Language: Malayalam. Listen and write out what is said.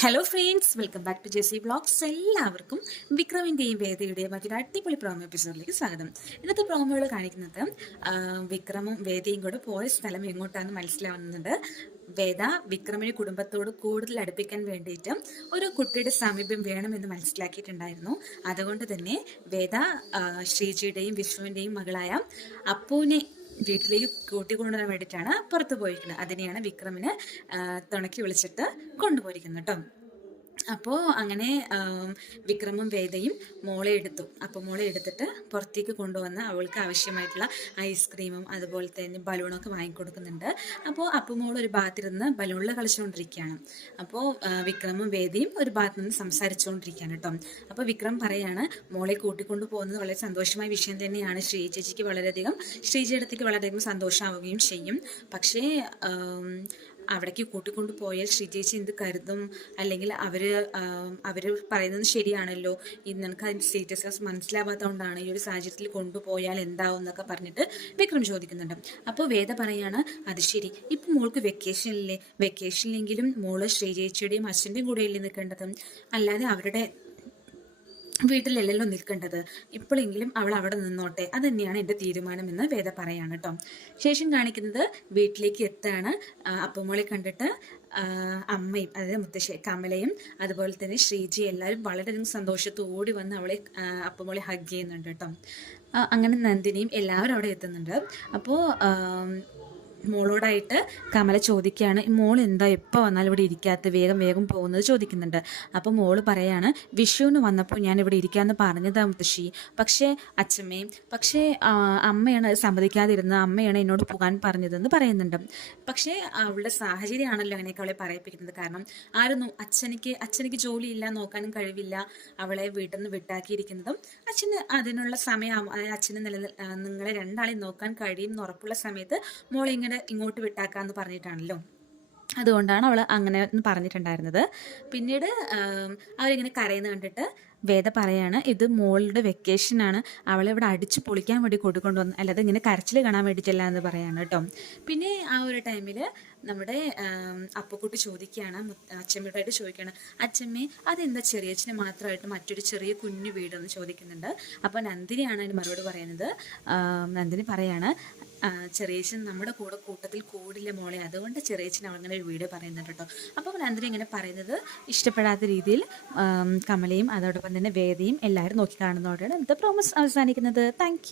Hello friends, welcome back to Jessy vlogs. എല്ലാവർക്കും വിക്രമിൻ്റെയും വേദയുടെയും മറ്റൊരു അടിപൊളി പ്രോമോ എപ്പിസോഡിലേക്ക് സ്വാഗതം. ഇന്നത്തെ പ്രോമോകൾ കാണിക്കുന്നത് വിക്രമും വേദയും കൂടെ പോയ സ്ഥലം എങ്ങോട്ടാണെന്ന് മനസ്സിലാവുന്നുണ്ട്. വേദ വിക്രമിനെ കുടുംബത്തോട് കൂടുതൽ അടുപ്പിക്കാൻ വേണ്ടിയിട്ട് ഒരു കുട്ടിയുടെ സമീപം വേണമെന്ന് മനസ്സിലാക്കിയിട്ടുണ്ടായിരുന്നു. അതുകൊണ്ട് തന്നെ വേദ ശ്രീജിയുടെയും വിശ്വവിൻ്റെയും മകളായ അപ്പുവിനെ വീട്ടിലേക്ക് കൂട്ടിക്കൊണ്ടുവരാൻ വേണ്ടിയിട്ടാണ് പുറത്തു പോയിരിക്കുന്നത്. അതിനെയാണ് വിക്രമിന് തുണക്കി വിളിച്ചിട്ട് കൊണ്ടുപോയിരിക്കുന്നത് കേട്ടോ. അപ്പോൾ അങ്ങനെ വിക്രമും വേദയും മോളെ എടുത്തു. അപ്പോൾ മോളെ എടുത്തിട്ട് പുറത്തേക്ക് കൊണ്ടുവന്ന് അവൾക്ക് ആവശ്യമായിട്ടുള്ള ഐസ്ക്രീമും അതുപോലെ തന്നെ ബലൂണൊക്കെ വാങ്ങിക്കൊടുക്കുന്നുണ്ട്. അപ്പോൾ മോൾ ഒരു ഭാഗത്തിരുന്ന് ബലൂണിൽ കളിച്ചുകൊണ്ടിരിക്കുകയാണ്. അപ്പോൾ വിക്രമും വേദയും ഒരു ഭാഗത്ത് നിന്ന് സംസാരിച്ചുകൊണ്ടിരിക്കുകയാണ് കേട്ടോ. അപ്പോൾ വിക്രം പറയാണ്, മോളെ കൂട്ടിക്കൊണ്ടു പോകുന്നത് വളരെ സന്തോഷമായ വിഷയം തന്നെയാണ്. ശ്രീചേച്ചിക്ക് വളരെയധികം സന്തോഷമാവുകയും ചെയ്യും. പക്ഷേ അവിടേക്ക് കൂട്ടിക്കൊണ്ടു പോയാൽ ശ്രീചേച്ചി എന്ത് കരുതും, അല്ലെങ്കിൽ അവർ പറയുന്നത് ശരിയാണല്ലോ, നിനക്ക് അതിൻ്റെ സ്റ്റേറ്റസ് മനസ്സിലാവാത്തതുകൊണ്ടാണ് ഈ ഒരു സാഹചര്യത്തിൽ കൊണ്ടുപോയാൽ എന്താവും എന്നൊക്കെ പറഞ്ഞിട്ട് വിക്രം ചോദിക്കുന്നുണ്ട്. അപ്പോൾ വേദ പറയാണ്, അത് ശരി, ഇപ്പം മോൾക്ക് വെക്കേഷനിലെങ്കിലും മോള് ശ്രീചേച്ചിയുടെയും അച്ഛൻ്റെയും കൂടെയല്ലേ നിൽക്കേണ്ടത്, അല്ലാതെ അവരുടെ വീട്ടിലല്ലല്ലോ നിൽക്കേണ്ടത്. ഇപ്പോഴെങ്കിലും അവൾ അവിടെ നിന്നോട്ടെ, അത് തന്നെയാണ് എൻ്റെ തീരുമാനമെന്ന് വേദ പറയാണ് കേട്ടോ. ശേഷം കാണിക്കുന്നത് വീട്ടിലേക്ക് എത്താണ്. അപ്പുമോളെ കണ്ടിട്ട് അമ്മയും, അതായത് മുത്തശ്ശി കമലയും അതുപോലെ തന്നെ ശ്രീജി എല്ലാവരും വളരെയധികം സന്തോഷത്തോടി വന്ന് അവളെ അപ്പുമോളെ ഹഗ് ചെയ്യുന്നുണ്ട് കേട്ടോ. അങ്ങനെ നന്ദിനിയും എല്ലാവരും അവിടെ എത്തുന്നുണ്ട്. അപ്പോൾ മോളോടായിട്ട് കമല ചോദിക്കുകയാണ്, മോൾ എന്താ എപ്പോൾ വന്നാലും ഇവിടെ ഇരിക്കാത്ത, വേഗം പോകുന്നത് ചോദിക്കുന്നുണ്ട്. അപ്പോൾ മോള് പറയാണ്, വിഷുവിന് വന്നപ്പോൾ ഞാൻ ഇവിടെ ഇരിക്കാമെന്ന് പറഞ്ഞതാ മുത്തശ്ശി, പക്ഷേ അമ്മയാണ് അത് സമ്മതിക്കാതിരുന്നത്, അമ്മയാണ് എന്നോട് പോകാൻ പറഞ്ഞതെന്ന് പറയുന്നുണ്ട്. പക്ഷേ അവളുടെ സാഹചര്യമാണല്ലോ അങ്ങനെയൊക്കെ അവളെ പറയിപ്പിക്കുന്നത്. കാരണം അച്ഛനിക്ക് ജോലിയില്ല, നോക്കാനും കഴിവില്ല, അവളെ വീട്ടിൽ നിന്ന് വിട്ടാക്കിയിരിക്കുന്നതും അച്ഛന് അതിനുള്ള സമയം, അച്ഛന് നിങ്ങളെ രണ്ടാളെയും നോക്കാൻ കഴിയും എന്ന് ഉറപ്പുള്ള സമയത്ത് മോളെ ഇങ്ങോട്ട് വിട്ടാക്കാന്ന് പറഞ്ഞിട്ടാണല്ലോ. അതുകൊണ്ടാണ് അവൾ അങ്ങനെ പറഞ്ഞിട്ടുണ്ടായിരുന്നത്. പിന്നീട് അവരിങ്ങനെ കരയുന്ന കണ്ടിട്ട് വേദ പറയാണ്, ഇത് മോളുടെ വെക്കേഷനാണ്, അവളെ ഇവിടെ അടിച്ചു പൊളിക്കാൻ വേണ്ടി കൂട്ടിക്കൊണ്ടുവന്ന്, അല്ലാതെ ഇങ്ങനെ കരച്ചിൽ കാണാൻ വേണ്ടിയിട്ടല്ല എന്ന് പറയാണ് കേട്ടോ. പിന്നെ ആ ഒരു ടൈമിൽ നമ്മുടെ അപ്പക്കുട്ടി ചോദിക്കുകയാണ്, അച്ഛമ്മയോടായിട്ട് ചോദിക്കുകയാണ്, അച്ഛമ്മേ അതെന്താ ചെറിയച്ഛന് മാത്രമായിട്ട് മറ്റൊരു ചെറിയ കുഞ്ഞു വീടെന്ന് ചോദിക്കുന്നുണ്ട്. അപ്പോൾ നന്ദിനിയാണ് അതിന് മറുപടി പറയുന്നത്. നന്ദിനി പറയാണ്, ചെറിയച്ഛൻ നമ്മുടെ കൂട്ടത്തിൽ കൂടില്ല മോളെ, അതുകൊണ്ട് ചെറിയച്ഛൻ അങ്ങനെ ഒരു വീഡിയോ പറയുന്നുണ്ട് കേട്ടോ. അപ്പോൾ നന്ദിനി ഇങ്ങനെ പറയുന്നത് ഇഷ്ടപ്പെടാത്ത രീതിയിൽ കമലയും അതോടൊപ്പം തന്നെ വേദയും എല്ലാവരും നോക്കി കാണുന്നതോടെയാണ് ഇന്നത്തെ പ്രോമിസ് അവസാനിക്കുന്നത്. താങ്ക്